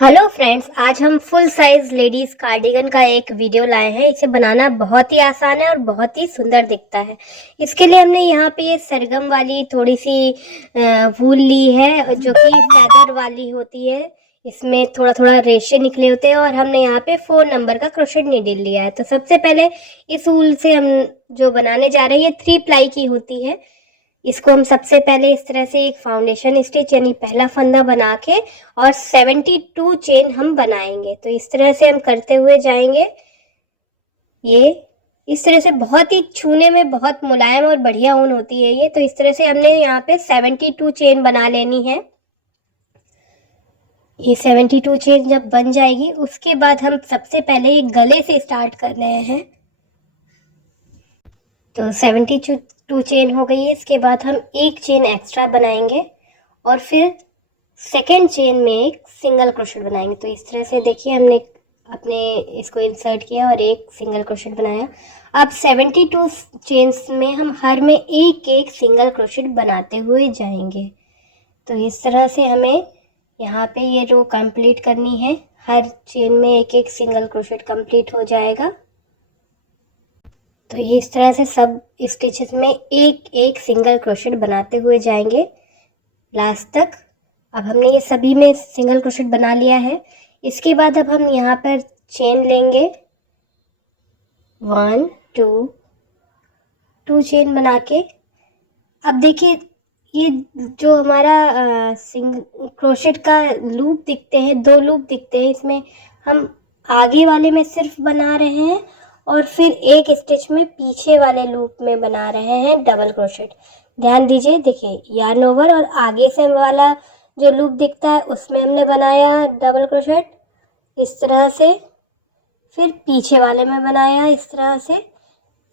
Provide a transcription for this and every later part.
Hello friends, आज हम full size ladies cardigan का एक वीडियो लाए हैं। इसे बनाना बहुत ही आसान है और बहुत ही सुंदर दिखता है। इसके लिए हमने यहाँ पे ये सरगम वाली थोड़ी सी वूल ली है जो कि फेदर वाली होती है। इसमें थोड़ा थोड़ा रेशे निकले होते हैं और हमने यहाँ पे 4 नंबर का क्रोशेट नीडल लिया है। तो सबसे पहले इस वूल से हम जो बनाने जा रहे हैं ये 3 प्लाई की होती है। इसको हम सबसे पहले इस तरह से एक फाउंडेशन स्टिच यानी पहला फंदा बना के और 72 चेन हम बनाएंगे। तो इस तरह से हम करते हुए जाएंगे। ये इस तरह से बहुत ही छूने में बहुत मुलायम और बढ़िया ऊन होती है ये। तो इस तरह से हमने यहाँ पे 72 चेन बना लेनी है। ये 72 चेन जब बन जाएगी उसके बाद हम सबसे पहले ये गले से स्टार्ट कर रहे हैं। तो 72 चेन हो गई है। इसके बाद हम एक चेन एक्स्ट्रा बनाएंगे और फिर सेकेंड चेन में एक सिंगल क्रोशेट बनाएंगे। तो इस तरह से देखिए हमने अपने इसको इंसर्ट किया और एक सिंगल क्रोशेट बनाया। अब 72 चेन्स में हम हर में एक एक सिंगल क्रोशेट बनाते हुए जाएंगे। तो इस तरह से हमें यहाँ पे ये रो कंप्लीट करनी है। हर चेन में एक एक सिंगल क्रोशेट कंप्लीट हो जाएगा। तो इस तरह से सब स्टिचेस में एक एक सिंगल क्रोशेट बनाते हुए जाएंगे लास्ट तक। अब हमने ये सभी में सिंगल क्रोशेट बना लिया है। इसके बाद अब हम यहाँ पर चेन लेंगे 1 2 चेन बना के। अब देखिए ये जो हमारा क्रोशेट का लूप दिखते हैं, 2 लूप दिखते हैं। इसमें हम आगे वाले में सिर्फ बना रहे हैं और फिर एक स्टिच में पीछे वाले लूप में बना रहे हैं डबल क्रोशेट। ध्यान दीजिए, देखिए यार्न ओवर और आगे से वाला जो लूप दिखता है उसमें हमने बनाया डबल क्रोशेट इस तरह से, फिर पीछे वाले में बनाया इस तरह से।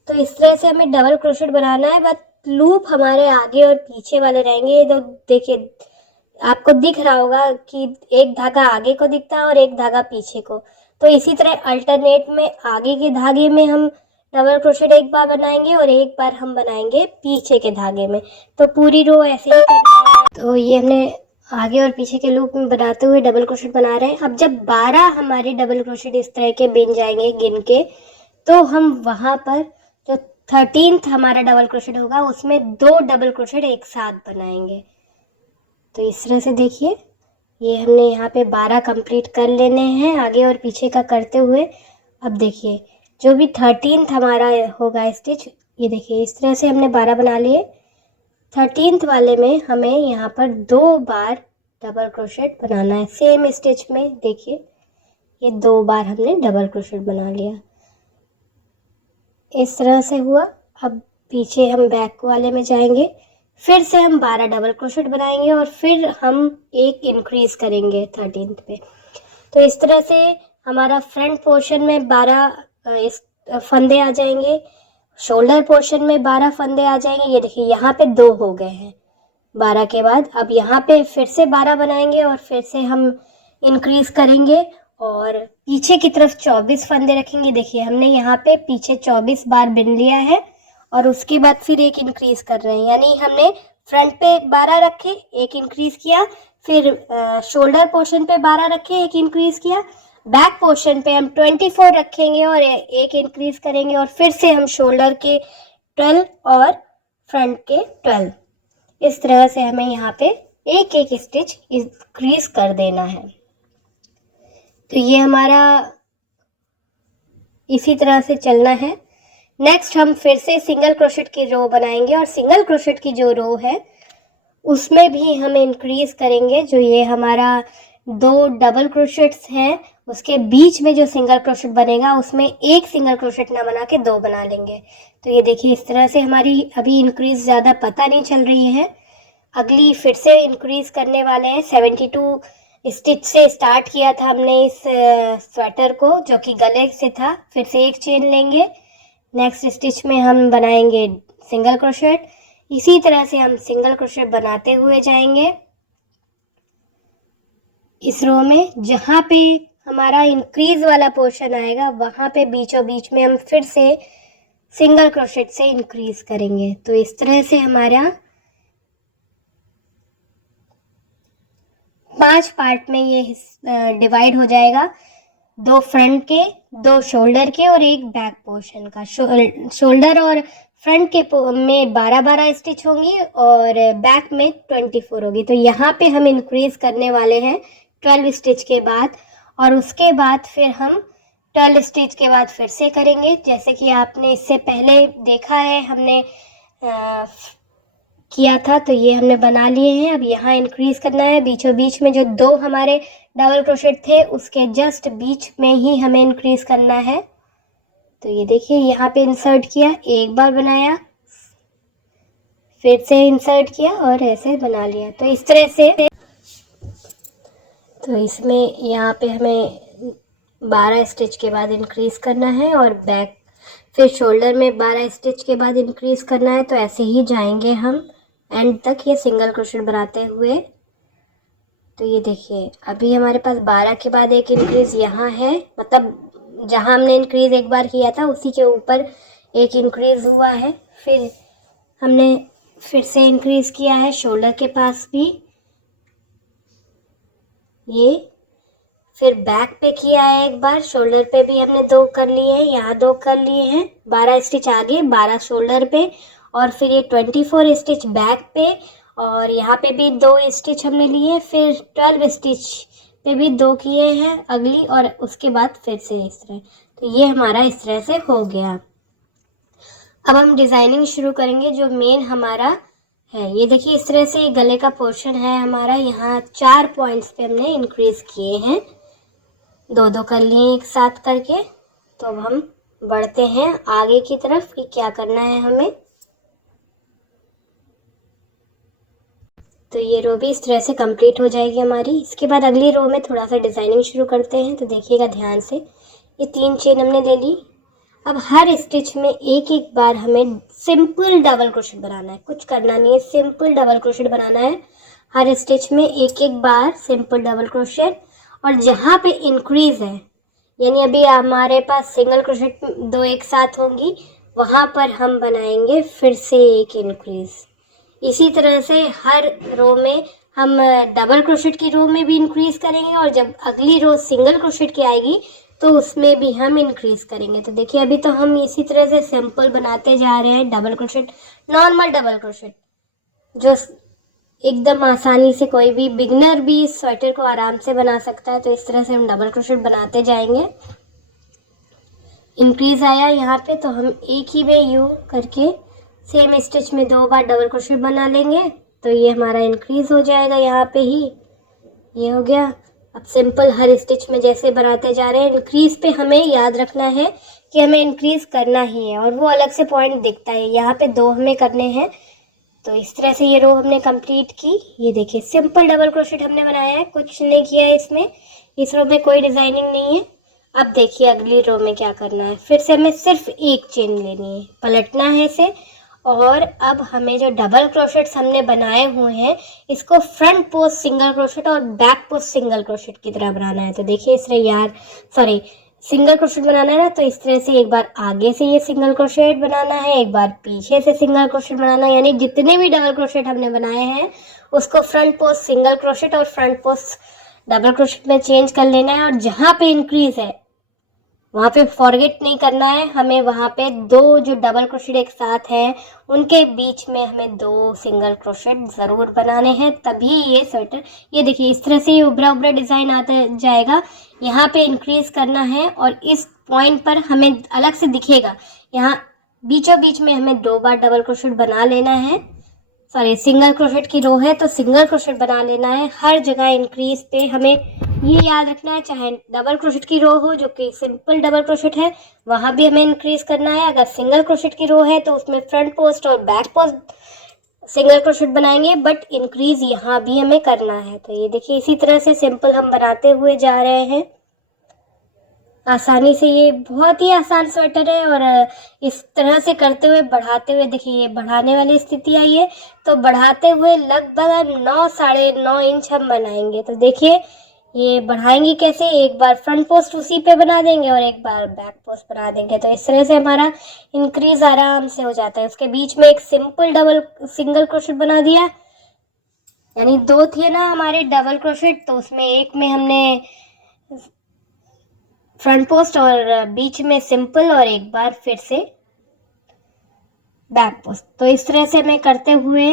तो इस तरह से हमें डबल क्रोशेट बनाना है, बस लूप हमारे आगे और पीछे वाले रहेंगे। ये तो देखिए आपको दिख रहा होगा कि एक धागा आगे को दिखता है और एक धागा पीछे को। तो इसी तरह अल्टरनेट में आगे के धागे में हम डबल क्रोशेट एक बार बनाएंगे और एक बार हम बनाएंगे पीछे के धागे में। तो पूरी रो ऐसे ही करना है। तो ये हमने आगे और पीछे के लूप में बनाते हुए डबल क्रोशेट बना रहे हैं। अब जब 12 हमारे डबल क्रोशेट इस तरह के बिन जाएंगे गिन के, तो हम वहां पर जो 13th हमारा डबल क्रोशेट होगा उसमें 2 डबल क्रोशेट एक साथ बनाएंगे। तो इस तरह से देखिए ये हमने यहाँ पे 12 कंप्लीट कर लेने हैं आगे और पीछे का करते हुए। अब देखिए जो भी 13th हमारा होगा स्टिच, ये देखिए इस तरह से हमने 12 बना लिए। 13th वाले में हमें यहाँ पर 2 बार डबल क्रोशेट बनाना है सेम स्टिच में। देखिए ये 2 बार हमने डबल क्रोशेट बना लिया, इस तरह से हुआ। अब पीछे हम बैक वाले में जाएंगे, फिर से हम 12 डबल क्रोशेट बनाएंगे और फिर हम एक इंक्रीज करेंगे 13th पे। तो इस तरह से हमारा फ्रंट पोर्शन में 12 इस फंदे आ जाएंगे, शोल्डर पोर्शन में 12 फंदे आ जाएंगे। ये देखिए यहाँ पे 2 हो गए हैं 12 के बाद। अब यहाँ पे फिर से 12 बनाएंगे और फिर से हम इंक्रीज करेंगे और पीछे की तरफ 24 फंदे रखेंगे। देखिए हमने यहाँ पे पीछे 24 बार बिन लिया है और उसके बाद फिर एक इंक्रीज कर रहे हैं। यानी हमने फ्रंट पे 12 रखे, एक इंक्रीज किया, फिर शोल्डर पोर्शन पे 12 रखे, एक इंक्रीज किया, बैक पोर्शन पे हम 24 रखेंगे और एक इंक्रीज करेंगे और फिर से हम शोल्डर के 12 और फ्रंट के 12। इस तरह से हमें यहाँ पे एक एक स्टिच इंक्रीज कर देना है। तो ये हमारा इसी तरह से चलना है। नेक्स्ट हम फिर से सिंगल क्रोशेट की रो बनाएंगे और सिंगल क्रोशेट की जो रो है उसमें भी हम इंक्रीज करेंगे। जो ये हमारा 2 डबल क्रोशेट्स हैं उसके बीच में जो सिंगल क्रोशेट बनेगा उसमें एक सिंगल क्रोशेट ना बना के 2 बना लेंगे। तो ये देखिए इस तरह से हमारी अभी इंक्रीज ज़्यादा पता नहीं चल रही है। अगली फिर से इंक्रीज करने वाले हैं। 72 स्टिच से स्टार्ट किया था हमने इस स्वेटर को जो कि गले से था। फिर से एक चेन लेंगे, नेक्स्ट स्टिच में हम बनाएंगे सिंगल क्रोशेट। इसी तरह से हम सिंगल क्रोशेट बनाते हुए जाएंगे इस रो में। जहाँ पे हमारा इंक्रीज वाला पोर्शन आएगा वहाँ पे बीचों बीच में हम फिर से सिंगल क्रोशेट से इंक्रीज करेंगे। तो इस तरह से हमारा 5 पार्ट में ये डिवाइड हो जाएगा, 2 फ्रंट के, 2 शोल्डर के और एक बैक पोर्शन का। शोल्डर और फ्रंट के में 12-12 स्टिच होंगी और बैक में 24 होगी। तो यहाँ पे हम इंक्रीज करने वाले हैं 12 स्टिच के बाद, और उसके बाद फिर हम 12 स्टिच के बाद फिर से करेंगे, जैसे कि आपने इससे पहले देखा है हमने किया था। तो ये हमने बना लिए हैं। अब यहाँ इंक्रीज करना है, बीचों बीच में जो 2 हमारे डबल क्रोशेट थे उसके जस्ट बीच में ही हमें इंक्रीज करना है। तो ये देखिए यहाँ पे इंसर्ट किया, एक बार बनाया, फिर से इंसर्ट किया और ऐसे बना लिया। तो इस तरह से, तो इसमें यहाँ पे हमें 12 स्टिच के बाद इंक्रीज करना है और बैक फिर शोल्डर में 12 स्टिच के बाद इंक्रीज करना है। तो ऐसे ही जाएंगे हम एंड तक ये सिंगल क्रोशेट बनाते हुए। तो ये देखिए अभी हमारे पास 12 के बाद एक इंक्रीज यहाँ है, मतलब जहाँ हमने इंक्रीज एक बार किया था उसी के ऊपर एक इंक्रीज हुआ है। फिर हमने फिर से इंक्रीज किया है शोल्डर के पास भी, ये फिर बैक पे किया है एक बार, शोल्डर पे भी हमने 2 कर लिए हैं, यहाँ 2 कर लिए हैं, 12 स्टिच आगे, 12 शोल्डर पे, और फिर ये 24 स्टिच बैक पे, और यहाँ पे भी 2 स्टिच हमने लिए, फिर 12 स्टिच पे भी 2 किए हैं अगली, और उसके बाद फिर से इस तरह। तो ये हमारा इस तरह से हो गया। अब हम डिज़ाइनिंग शुरू करेंगे जो मेन हमारा है। ये देखिए इस तरह से गले का पोर्शन है हमारा, यहाँ 4 पॉइंट्स पे हमने इंक्रीज किए हैं, 2-2 कर लिए एक साथ करके। तो अब हम बढ़ते हैं आगे की तरफ कि क्या करना है हमें। तो ये रो भी इस तरह से कंप्लीट हो जाएगी हमारी। इसके बाद अगली रो में थोड़ा सा डिज़ाइनिंग शुरू करते हैं। तो देखिएगा ध्यान से, ये 3 चेन हमने ले ली। अब हर स्टिच में एक एक बार हमें सिंपल डबल क्रोशेट बनाना है, कुछ करना नहीं है, सिंपल डबल क्रोशेट बनाना है हर स्टिच में एक एक बार सिंपल डबल क्रोशेट। और जहाँ पे इंक्रीज है, यानी अभी हमारे पास सिंगल क्रोशेट 2 एक साथ होंगी, वहाँ पर हम बनाएंगे फिर से एक इंक्रीज। इसी तरह से हर रो में हम डबल क्रोशेट की रो में भी इंक्रीज करेंगे, और जब अगली रो सिंगल क्रोशेट की आएगी तो उसमें भी हम इंक्रीज करेंगे। तो देखिए अभी तो हम इसी तरह से सिंपल बनाते जा रहे हैं double crochet, normal double crochet, जो एकदम आसानी से कोई भी बिगनर भी इस स्वेटर को आराम से बना सकता है। तो इस तरह से हम डबल क्रोशेट बनाते जाएंगे। इंक्रीज आया यहाँ पे तो हम एक ही में यूं करके सेम स्टिच में 2 बार डबल क्रोशेट बना लेंगे। तो ये हमारा इंक्रीज हो जाएगा यहाँ पे ही, ये हो गया। अब सिंपल हर स्टिच में जैसे बनाते जा रहे हैं, इंक्रीज पे हमें याद रखना है कि हमें इंक्रीज करना ही है, और वो अलग से पॉइंट दिखता है, यहाँ पे 2 हमें करने हैं। तो इस तरह से ये रो हमने कंप्लीट की। ये देखिए सिंपल डबल क्रोशेट हमने बनाया है, कुछ नहीं किया है इसमें, इस रो में कोई डिजाइनिंग नहीं है। अब देखिए अगली रो में क्या करना है, फिर से हमें सिर्फ एक चेन लेनी है, पलटना है इसे, और अब हमें जो डबल क्रोशेट्स हमने बनाए हुए हैं इसको फ्रंट पोस्ट सिंगल क्रोशेट और बैक पोस्ट सिंगल क्रोशेट की तरह बनाना है। तो देखिए इस तरह सिंगल क्रोशेट बनाना है ना, तो इस तरह से एक बार आगे से ये सिंगल क्रोशेट बनाना है, एक बार पीछे से सिंगल क्रोशेट बनाना है, यानी जितने भी डबल क्रोशेट हमने बनाए हैं उसको फ्रंट पोस्ट सिंगल क्रोशेट और फ्रंट पोस्ट डबल क्रोशेट में चेंज कर लेना है। और जहाँ पे इंक्रीज है वहाँ पे फॉरगेट नहीं करना है, हमें वहाँ पे 2 जो डबल क्रोशेट एक साथ हैं उनके बीच में हमें 2 सिंगल क्रोशेट ज़रूर बनाने हैं, तभी ये स्वेटर, ये देखिए इस तरह से ये उभरा उभरा डिज़ाइन आता जाएगा। यहाँ पे इंक्रीज करना है और इस पॉइंट पर हमें अलग से दिखेगा, यहाँ बीचों बीच में हमें 2 बार डबल क्रोशेट बना लेना है। सिंगल क्रोशेट की रो है तो सिंगल क्रोशेट बना लेना है हर जगह। इंक्रीज पे हमें ये याद रखना है, चाहे डबल क्रोशेट की रो हो जो कि सिंपल डबल क्रोशेट है वहाँ भी हमें इंक्रीज करना है, अगर सिंगल क्रोशेट की रो है तो उसमें फ्रंट पोस्ट और बैक पोस्ट सिंगल क्रोशेट बनाएंगे, बट इंक्रीज यहाँ भी हमें करना है। तो ये देखिए इसी तरह से सिंपल हम बनाते हुए जा रहे हैं आसानी से। ये बहुत ही आसान स्वेटर है, और इस तरह से करते हुए बढ़ाते हुए, देखिए ये बढ़ाने वाली स्थिति आई है, तो बढ़ाते हुए लगभग 9 साढ़े 9 इंच हम बनाएंगे। तो देखिए ये बढ़ाएंगे कैसे, एक बार फ्रंट पोस्ट उसी पे बना देंगे और एक बार बैक पोस्ट बना देंगे, तो इस तरह से हमारा इंक्रीज आराम से हो जाता है। उसके बीच में एक सिंगल क्रोशेट बना दिया, यानी 2 थे ना हमारे डबल क्रोशेट, तो उसमें एक में हमने फ्रंट पोस्ट और बीच में सिंपल और एक बार फिर से बैक पोस्ट। तो इस तरह से हमें करते हुए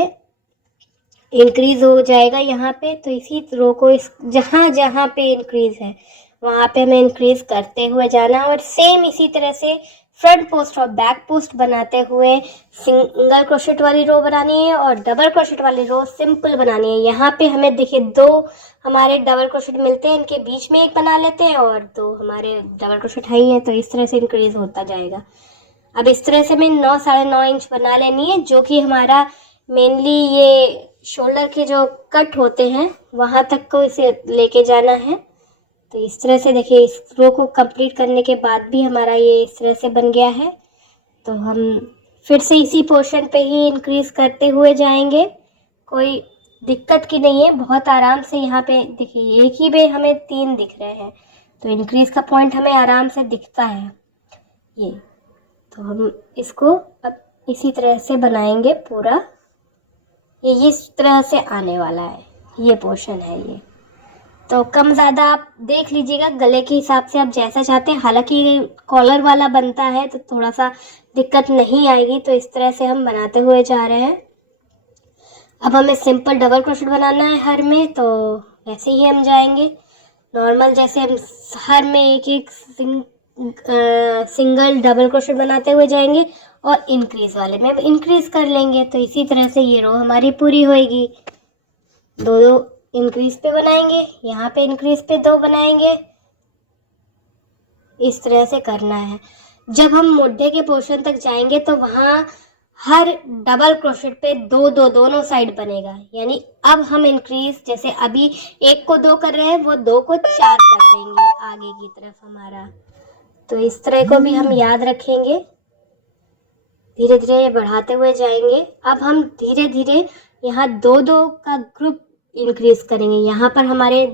इंक्रीज हो जाएगा यहाँ पे। तो इसी रो को इस जहाँ जहाँ पे इंक्रीज है वहाँ पे हमें इंक्रीज करते हुए जाना, और सेम इसी तरह से फ्रंट पोस्ट और बैक पोस्ट बनाते हुए सिंगल क्रोशेट वाली रो बनानी है और डबल क्रोशेट वाली रो सिंपल बनानी है। यहाँ पे हमें देखिए 2 हमारे डबल क्रोशेट मिलते हैं, इनके बीच में एक बना लेते हैं और 2 हमारे डबल क्रोशेट हाई है, तो इस तरह से इंक्रीज होता जाएगा। अब इस तरह से हमें 9 साढ़े 9 इंच बना लेनी है, जो कि हमारा मेनली ये शोल्डर के जो कट होते हैं वहाँ तक को इसे लेके जाना है। तो इस तरह से देखिए इस रो को कंप्लीट करने के बाद भी हमारा ये इस तरह से बन गया है। तो हम फिर से इसी पोर्शन पे ही इंक्रीज करते हुए जाएंगे, कोई दिक्कत की नहीं है, बहुत आराम से। यहाँ पे देखिए एक ही पे हमें 3 दिख रहे हैं, तो इंक्रीज का पॉइंट हमें आराम से दिखता है ये। तो हम इसको अब इसी तरह से बनाएंगे पूरा, ये इस तरह से आने वाला है, ये पोर्शन है ये। तो कम ज़्यादा आप देख लीजिएगा गले के हिसाब से, आप जैसा चाहते हैं। हालांकि कॉलर वाला बनता है तो थोड़ा सा दिक्कत नहीं आएगी। तो इस तरह से हम बनाते हुए जा रहे हैं। अब हमें सिंपल डबल क्रोशेट बनाना है हर में, तो वैसे ही हम जाएंगे नॉर्मल, जैसे हम हर में एक एक सिंगल डबल क्रोशेट बनाते हुए जाएंगे और इंक्रीज वाले में इंक्रीज कर लेंगे। तो इसी तरह से ये रो हमारी पूरी होएगी। 2 इंक्रीज पे बनाएंगे, यहाँ पे इंक्रीज पे 2 बनाएंगे, इस तरह से करना है। जब हम मोढे के पोर्शन तक जाएंगे तो वहाँ हर डबल क्रोशेट पे 2 दोनों साइड बनेगा। यानी अब हम इंक्रीज, जैसे अभी 1 को 2 कर रहे हैं, वो 2 को 4 कर देंगे आगे की तरफ हमारा। तो इस तरह को भी हम याद रखेंगे, धीरे धीरे बढ़ाते हुए जाएंगे। अब हम धीरे धीरे यहाँ 2 का ग्रुप इंक्रीज करेंगे। यहाँ पर हमारे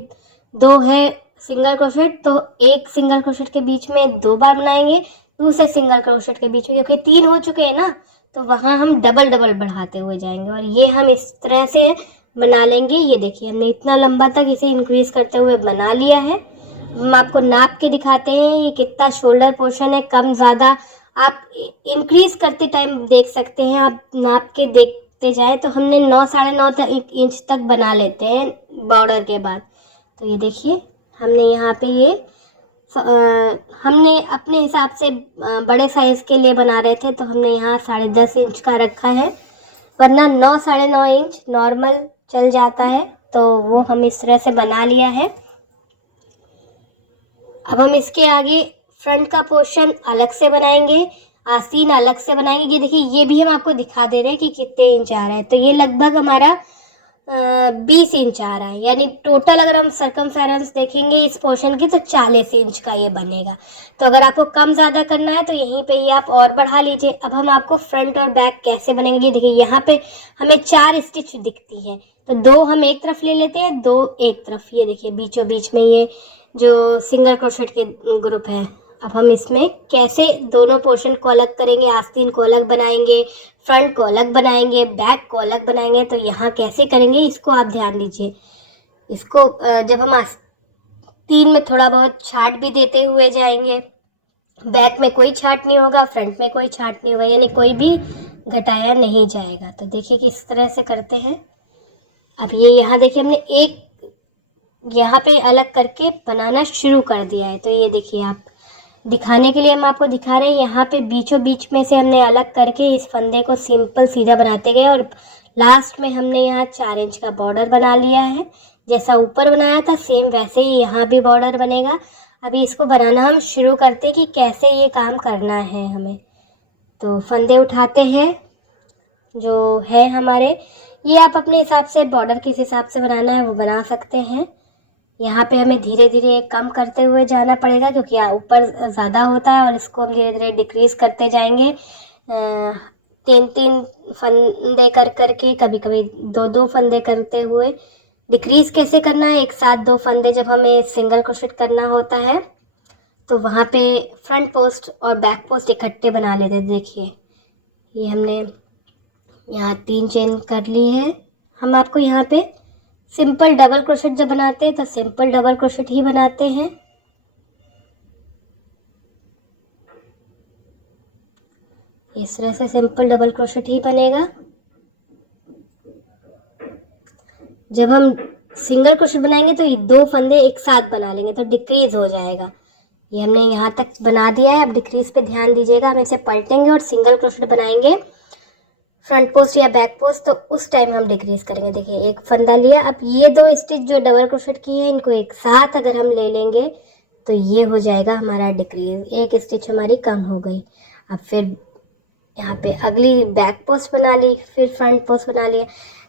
2 है सिंगल क्रोशेट, तो एक सिंगल क्रोशेट के बीच में 2 बार बनाएंगे, दूसरे सिंगल क्रोशेट के बीच में, क्योंकि 3 हो चुके हैं ना, तो वहाँ हम डबल डबल बढ़ाते हुए जाएंगे और ये हम इस तरह से बना लेंगे। ये देखिए हमने इतना लंबा तक इसे इंक्रीज करते हुए बना लिया है। हम आपको नाप के दिखाते हैं ये कितना शोल्डर पोर्शन है, कम ज़्यादा आप इंक्रीज करते टाइम देख सकते हैं। आप नाप के देखते जाए तो हमने 9 साढ़े 9 इंच तक बना लेते हैं बॉर्डर के बाद। तो ये देखिए हमने यहाँ पे ये हमने अपने हिसाब से बड़े साइज़ के लिए बना रहे थे, तो हमने यहाँ 10.5 इंच का रखा है, वरना 9 साढ़े 9 इंच नॉर्मल चल जाता है। तो वो हम इस तरह से बना लिया है। अब हम इसके आगे फ्रंट का पोर्शन अलग से बनाएंगे, आस्तीन अलग से बनाएंगे। ये देखिए ये भी हम आपको दिखा दे रहे हैं कि कितने इंच आ रहा है। तो ये लगभग हमारा 20 इंच आ रहा है, यानी टोटल अगर हम सरकमफेरेंस देखेंगे इस पोर्शन की तो 40 इंच का ये बनेगा। तो अगर आपको कम ज़्यादा करना है तो यहीं पे ही आप और बढ़ा लीजिए। अब हम आपको फ्रंट और बैक कैसे बनेंगे देखिए, यहाँ पे हमें 4 स्टिच दिखती है, तो 2 हम एक तरफ ले लेते हैं, 2 एक तरफ। ये देखिए बीचों बीच में ये जो सिंगल क्रोशेट के ग्रुप है। अब हम इसमें कैसे दोनों पोर्शन को अलग करेंगे, आस्तीन को अलग बनाएंगे, फ्रंट को अलग बनाएंगे, बैक को अलग बनाएंगे, तो यहाँ कैसे करेंगे इसको आप ध्यान दीजिए। इसको जब हम आस्तीन में थोड़ा बहुत छाट भी देते हुए जाएंगे, बैक में कोई छाट नहीं होगा, फ्रंट में कोई छाट नहीं होगा, यानी कोई भी घटाया नहीं जाएगा। तो देखिए किस तरह से करते हैं। अब ये यहाँ देखिए हमने एक यहाँ पे अलग करके बनाना शुरू कर दिया है। तो ये देखिए आप दिखाने के लिए हम आपको दिखा रहे हैं, यहाँ पे बीचों बीच में से हमने अलग करके इस फंदे को सिंपल सीधा बनाते गए और लास्ट में हमने यहाँ 4 इंच का बॉर्डर बना लिया है। जैसा ऊपर बनाया था सेम वैसे ही यहाँ भी बॉर्डर बनेगा। अभी इसको बनाना हम शुरू करते कि कैसे ये काम करना है हमें। तो फंदे उठाते हैं जो है हमारे, ये आप अपने हिसाब से बॉर्डर किस हिसाब से बनाना है वो बना सकते हैं। यहाँ पे हमें धीरे धीरे कम करते हुए जाना पड़ेगा, क्योंकि ऊपर ज़्यादा होता है और इसको हम धीरे धीरे डिक्रीज़ करते जाएंगे। 3 फंदे कर करके, कभी कभी 2 फंदे करते हुए। डिक्रीज़ कैसे करना है, एक साथ 2 फंदे जब हमें सिंगल क्रोशेट करना होता है तो वहाँ पे फ्रंट पोस्ट और बैक पोस्ट इकट्ठे बना लेते हैं। देखिए ये हमने यहाँ 3 चेन कर ली है। हम आपको यहाँ पे सिंपल डबल क्रोशेट जब बनाते हैं तो सिंपल डबल क्रोशेट ही बनाते हैं। इस तरह से सिंपल डबल क्रोशेट ही बनेगा। जब हम सिंगल क्रोशेट बनाएंगे तो ये 2 फंदे एक साथ बना लेंगे तो डिक्रीज हो जाएगा। ये हमने यहाँ तक बना दिया है। अब डिक्रीज पे ध्यान दीजिएगा। हम इसे पलटेंगे और सिंगल क्रोशेट बनाएंगे फ्रंट पोस्ट या बैक पोस्ट, तो उस टाइम हम डिक्रीज करेंगे। देखिए एक फंदा लिया। अब ये 2 स्टिच जो डबल क्रोशेट की है इनको एक साथ अगर हम ले लेंगे तो ये हो जाएगा हमारा डिक्रीज। एक स्टिच हमारी कम हो गई। अब फिर यहाँ पे अगली बैक पोस्ट बना ली, फिर फ्रंट पोस्ट बना लिया।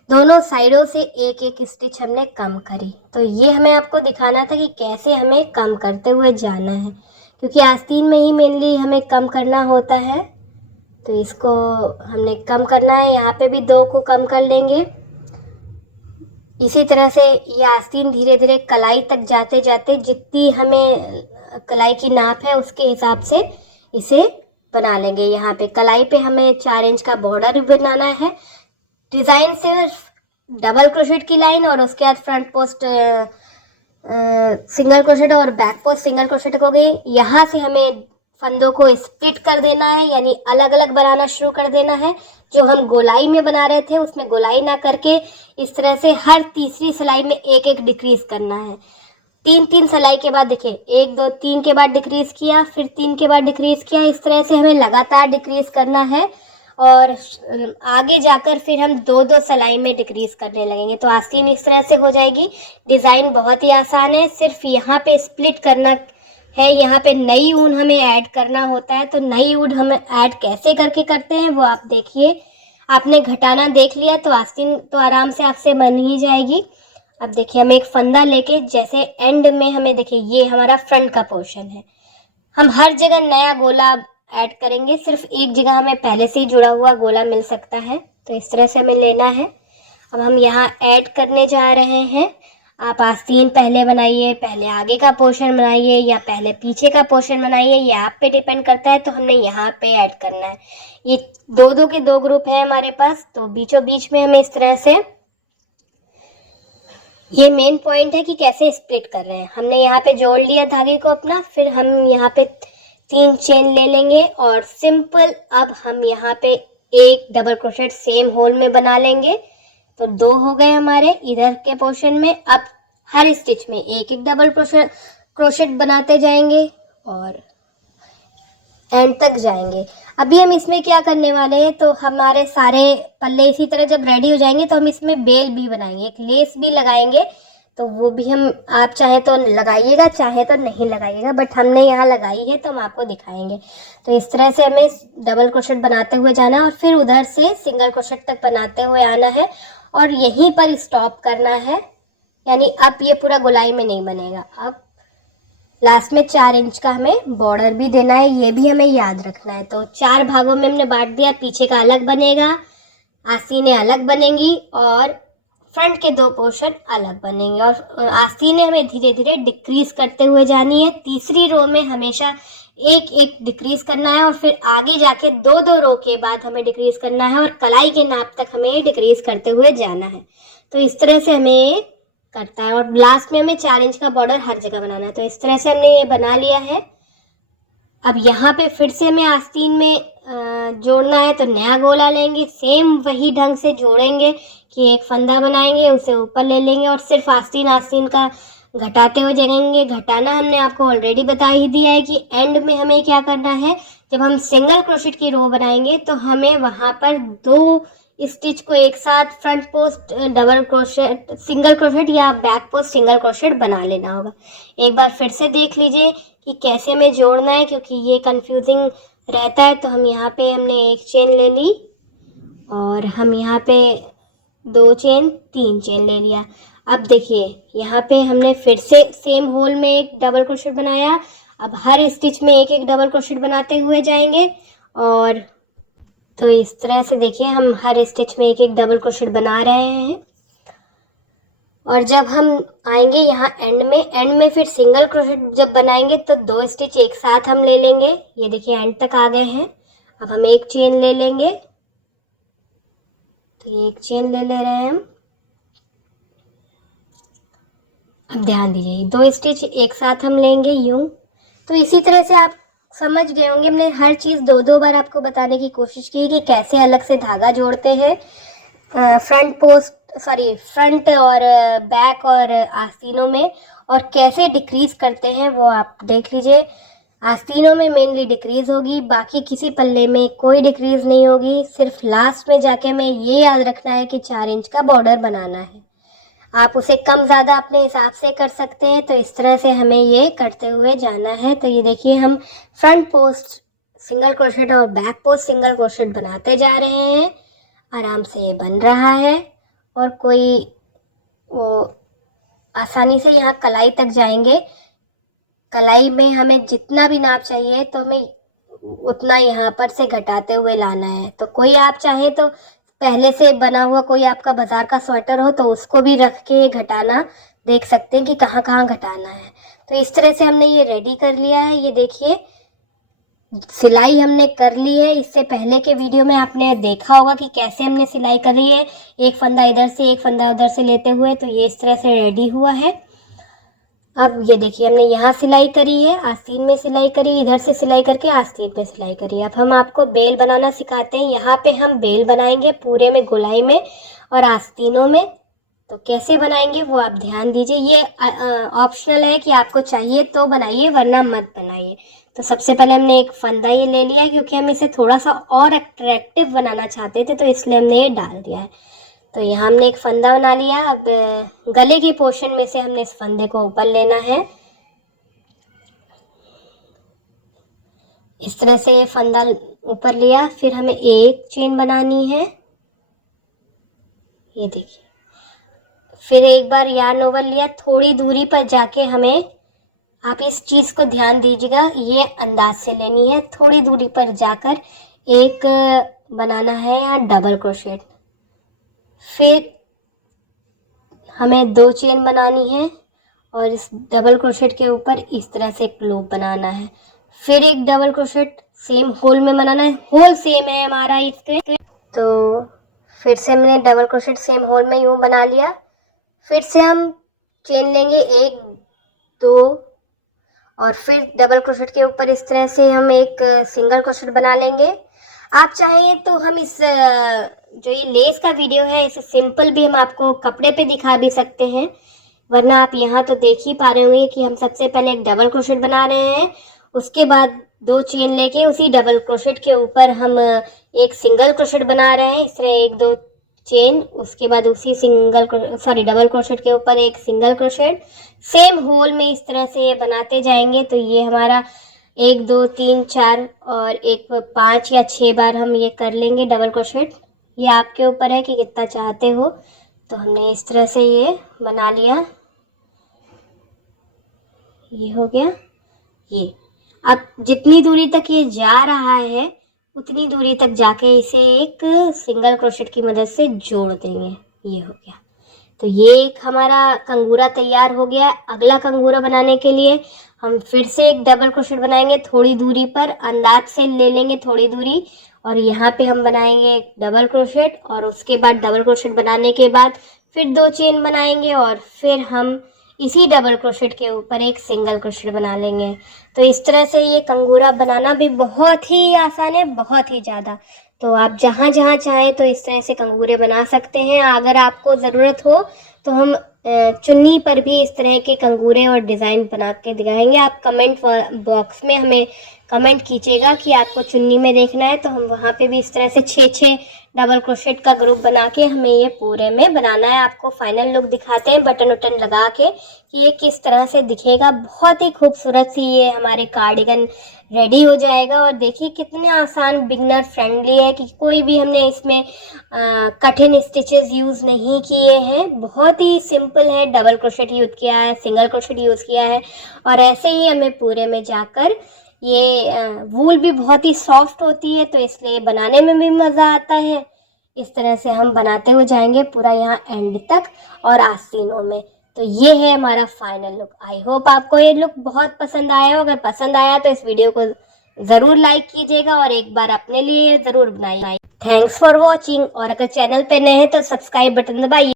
दोनों साइडों से एक एक स्टिच हमने कम करी। तो ये हमें आपको दिखाना था कि कैसे हमें कम करते हुए जाना है, क्योंकि आस्तीन में ही मेनली हमें कम करना होता है। तो इसको हमने कम करना है। यहाँ पे भी 2 को कम कर लेंगे। इसी तरह से ये आस्तीन धीरे धीरे कलाई तक जाते जाते जितनी हमें कलाई की नाप है उसके हिसाब से इसे बना लेंगे। यहाँ पे कलाई पे हमें 4 इंच का बॉर्डर बनाना है। डिज़ाइन सिर्फ डबल क्रोशेट की लाइन और उसके बाद फ्रंट पोस्ट सिंगल क्रोशेट और बैक पोस्ट सिंगल क्रोशेट हो गई। यहाँ से हमें फंदों को स्प्लिट कर देना है, यानी अलग अलग बनाना शुरू कर देना है। जो हम गोलाई में बना रहे थे उसमें गोलाई ना करके इस तरह से हर तीसरी सिलाई में एक एक डिक्रीज करना है। 3 सिलाई के बाद देखिए 1 2 3 के बाद डिक्रीज किया, फिर 3 के बाद डिक्रीज किया। इस तरह से हमें लगातार डिक्रीज करना है और आगे जाकर फिर हम 2 सिलाई में डिक्रीज करने लगेंगे। तो आस्तीन इस तरह से हो जाएगी। डिज़ाइन बहुत ही आसान है, सिर्फ यहाँ पे स्प्लिट करना है। यहाँ पे नई ऊन हमें ऐड करना होता है। तो नई ऊन हम ऐड कैसे करके करते हैं वो आप देखिए। आपने घटाना देख लिया तो आस्तीन तो आराम से आपसे बन ही जाएगी। अब देखिए हम एक फंदा लेके जैसे एंड में हमें देखिए ये हमारा फ्रंट का पोर्शन है। हम हर जगह नया गोला ऐड करेंगे, सिर्फ एक जगह हमें पहले से ही जुड़ा हुआ गोला मिल सकता है। तो इस तरह से हमें लेना है। अब हम यहाँ ऐड करने जा रहे हैं। आप आस्तीन पहले बनाइए, पहले आगे का पोर्शन बनाइए या पहले पीछे का पोर्शन बनाइए, ये आप पे डिपेंड करता है। तो हमने यहाँ पे ऐड करना है। ये 2 के 2 ग्रुप है हमारे पास, तो बीचों बीच में हमें इस तरह से, ये मेन पॉइंट है कि कैसे स्प्लिट कर रहे हैं। हमने यहाँ पे जोड़ लिया धागे को अपना, फिर हम यहाँ पे 3 चेन ले लेंगे और सिंपल अब हम यहाँ पे एक डबल क्रोशेट सेम होल में बना लेंगे। तो 2 हो गए हमारे इधर के पोर्शन में। अब हर स्टिच में एक एक डबल क्रोशेट बनाते जाएंगे और एंड तक जाएंगे। अभी हम इसमें क्या करने वाले हैं, तो हमारे सारे पल्ले इसी तरह जब रेडी हो जाएंगे तो हम इसमें बेल भी बनाएंगे, एक लेस भी लगाएंगे। तो वो भी हम, आप चाहे तो लगाइएगा चाहे तो नहीं लगाइएगा, बट हमने यहाँ लगाई है तो हम आपको दिखाएंगे। तो इस तरह से हमें डबल क्रोशेट बनाते हुए जाना है और फिर उधर से सिंगल क्रोशेट तक बनाते हुए आना है और यहीं पर स्टॉप करना है। यानी अब ये पूरा गोलाई में नहीं बनेगा। अब लास्ट में 4 इंच का हमें बॉर्डर भी देना है, ये भी हमें याद रखना है। तो 4 भागों में हमने बांट दिया। पीछे का अलग बनेगा, आस्तीनें अलग बनेंगी और फ्रंट के 2 पोर्शन अलग बनेंगे। और आस्तीनें हमें धीरे धीरे डिक्रीज करते हुए जानी है। तीसरी रो में हमेशा एक एक डिक्रीज करना है और फिर आगे जाके 2 रो के बाद हमें डिक्रीज करना है और कलाई के नाप तक हमें डिक्रीज करते हुए जाना है। तो इस तरह से हमें करता है और लास्ट में हमें 4 इंच का बॉर्डर हर जगह बनाना है। तो इस तरह से हमने ये बना लिया है। अब यहाँ पे फिर से हमें आस्तीन में जोड़ना है, तो नया गोला लेंगे, सेम वही ढंग से जोड़ेंगे कि एक फंदा बनाएंगे, उसे ऊपर ले लेंगे और सिर्फ आस्तीन का घटाते हुए जाएंगे। घटाना हमने आपको ऑलरेडी बता ही दिया है कि एंड में हमें क्या करना है। जब हम सिंगल क्रोशेट की रो बनाएंगे तो हमें वहाँ पर 2 स्टिच को एक साथ front post double crochet single crochet या बैक पोस्ट सिंगल क्रोशेट बना लेना होगा। एक बार फिर से देख लीजिए कि कैसे हमें जोड़ना है, क्योंकि ये कंफ्यूजिंग रहता है। तो हम यहाँ पे हमने एक चेन ले ली और हम यहाँ पे 2 चेन 3 चेन ले लिया। अब देखिए यहाँ पे हमने फिर से सेम होल में एक डबल क्रोशेट बनाया। अब हर स्टिच में एक एक डबल क्रोशेट बनाते हुए जाएंगे और तो इस तरह से देखिए हम हर स्टिच में एक एक डबल क्रोशेट बना रहे हैं। और जब हम आएंगे यहाँ एंड में फिर सिंगल क्रोशेट जब बनाएंगे तो 2 स्टिच एक साथ हम ले लेंगे। ये देखिए एंड तक आ गए हैं। अब हम एक चेन ले लेंगे, तो एक चेन ले रहे हैं हम अब ध्यान दीजिए, 2 स्टिच एक साथ हम लेंगे यूँ। तो इसी तरह से आप समझ गए होंगे, हमने हर चीज़ 2-2 बार आपको बताने की कोशिश की कि कैसे अलग से धागा जोड़ते हैं फ्रंट और बैक और आस्तीनों में, और कैसे डिक्रीज करते हैं वो आप देख लीजिए। आस्तीनों में मेनली डिक्रीज होगी, बाकी किसी पल्ले में कोई डिक्रीज नहीं होगी। सिर्फ लास्ट में जाके हमें ये याद रखना है कि 4 इंच का बॉर्डर बनाना है। आप उसे कम ज़्यादा अपने हिसाब से कर सकते हैं। तो इस तरह से हमें ये करते हुए जाना है। तो ये देखिए, हम फ्रंट पोस्ट सिंगल क्रोशेट और बैक पोस्ट सिंगल क्रोशेट बनाते जा रहे हैं। आराम से ये बन रहा है, और कोई वो आसानी से यहाँ कलाई तक जाएंगे। कलाई में हमें जितना भी नाप चाहिए तो हमें उतना यहाँ पर से घटाते हुए लाना है। तो कोई आप चाहे तो पहले से बना हुआ कोई आपका बाजार का स्वेटर हो तो उसको भी रख के घटाना देख सकते हैं कि कहाँ कहाँ घटाना है। तो इस तरह से हमने ये रेडी कर लिया है। ये देखिए, सिलाई हमने कर ली है। इससे पहले के वीडियो में आपने देखा होगा कि कैसे हमने सिलाई करी है, एक फंदा इधर से एक फंदा उधर से लेते हुए। तो ये इस तरह से रेडी हुआ है। अब ये देखिए, हमने यहाँ सिलाई करी है, आस्तीन में सिलाई करी, इधर से सिलाई करके आस्तीन पे सिलाई करी। अब हम आपको बेल बनाना सिखाते हैं। यहाँ पे हम बेल बनाएंगे पूरे में, गोलाई में और आस्तीनों में। तो कैसे बनाएंगे वो आप ध्यान दीजिए। ये ऑप्शनल है कि आपको चाहिए तो बनाइए, वरना मत बनाइए। तो सबसे पहले हमने एक फंदा ये ले लिया है, क्योंकि हम इसे थोड़ा सा और अट्रैक्टिव बनाना चाहते थे, तो इसलिए हमने ये डाल दिया है। तो यहाँ हमने एक फंदा बना लिया। अब गले की पोर्शन में से हमने इस फंदे को ऊपर लेना है। इस तरह से ये फंदा ऊपर लिया, फिर हमें एक चेन बनानी है। ये देखिए, फिर एक बार यार्न ओवर लिया, थोड़ी दूरी पर जाके हमें, आप इस चीज़ को ध्यान दीजिएगा, ये अंदाज से लेनी है। थोड़ी दूरी पर जाकर एक बनाना है यहाँ डबल क्रोशेट। फिर हमें 2 चेन बनानी है और इस डबल क्रोशेट के ऊपर इस तरह से एक लूप बनाना है। फिर एक डबल क्रोशेट सेम होल में बनाना है। होल सेम है हमारा इसके। तो फिर से हमने डबल क्रोशेट सेम होल में यूँ बना लिया। फिर से हम चेन लेंगे 1 2 और फिर डबल क्रोशेट के ऊपर इस तरह से हम एक सिंगल क्रोशेट बना लेंगे। आप चाहें तो हम इस जो ये लेस का वीडियो है, इसे सिंपल भी हम आपको कपड़े पे दिखा भी सकते हैं, वरना आप यहाँ तो देख ही पा रहे होंगे कि हम सबसे पहले एक डबल क्रोशेट बना रहे हैं। उसके बाद 2 चेन लेके उसी डबल क्रोशेट के ऊपर हम एक सिंगल क्रोशेट बना रहे हैं। इस तरह 1 2 चेन, उसके बाद उसी डबल क्रोशेट के ऊपर एक सिंगल क्रोशेट, सेम होल में इस तरह से ये बनाते जाएंगे। तो ये हमारा 1 2 3 4 और एक 5 या 6 बार हम ये कर लेंगे डबल क्रोशेट। ये आपके ऊपर है कि कितना चाहते हो। तो हमने इस तरह से ये बना लिया। ये हो गया। ये अब जितनी दूरी तक ये जा रहा है उतनी दूरी तक जाके इसे एक सिंगल क्रोशेट की मदद से जोड़ देंगे। ये हो गया। तो ये एक हमारा कंगूरा तैयार हो गया। अगला कंगूरा बनाने के लिए हम फिर से एक डबल क्रोशेट बनाएंगे, थोड़ी दूरी पर अंदाज से ले लेंगे थोड़ी दूरी, और यहाँ पे हम बनाएंगे एक डबल क्रोशेट, और उसके बाद डबल क्रोशेट बनाने के बाद फिर 2 चेन बनाएंगे, और फिर हम इसी डबल क्रोशेट के ऊपर एक सिंगल क्रोशेट बना लेंगे। तो इस तरह से ये कंगूरा बनाना भी बहुत ही आसान है, बहुत ही ज़्यादा। तो आप जहाँ जहाँ चाहें तो इस तरह से कंगूरे बना सकते हैं। अगर आपको ज़रूरत हो तो हम चुन्नी पर भी इस तरह के कंगूरे और डिज़ाइन बना के दिखाएंगे। आप कमेंट बॉक्स में हमें कमेंट कीजिएगा कि आपको चुन्नी में देखना है, तो हम वहाँ पे भी इस तरह से 6-6 डबल क्रोशेट का ग्रुप बना के हमें ये पूरे में बनाना है। आपको फाइनल लुक दिखाते हैं बटन वटन लगा के कि ये किस तरह से दिखेगा। बहुत ही खूबसूरत सी ये हमारे कार्डिगन रेडी हो जाएगा। और देखिए कितने आसान, बिगनर फ्रेंडली है कि कोई भी हमने इसमें कठिन स्टिचेस यूज़ नहीं किए हैं। बहुत ही सिंपल है। डबल क्रोशेट यूज़ किया है, सिंगल क्रोशेट यूज़ किया है, और ऐसे ही हमें पूरे में जाकर ये वूल भी बहुत ही सॉफ्ट होती है, तो इसलिए बनाने में भी मज़ा आता है। इस तरह से हम बनाते हुए जाएंगे पूरा यहाँ एंड तक और आस्तीनों में। तो ये है हमारा फाइनल लुक। आई होप आपको ये लुक बहुत पसंद आया हो। अगर पसंद आया तो इस वीडियो को ज़रूर लाइक कीजिएगा और एक बार अपने लिए ज़रूर बनाइए। Thanks for watching. और अगर चैनल पे नए हैं तो सब्सक्राइब बटन दबाइए।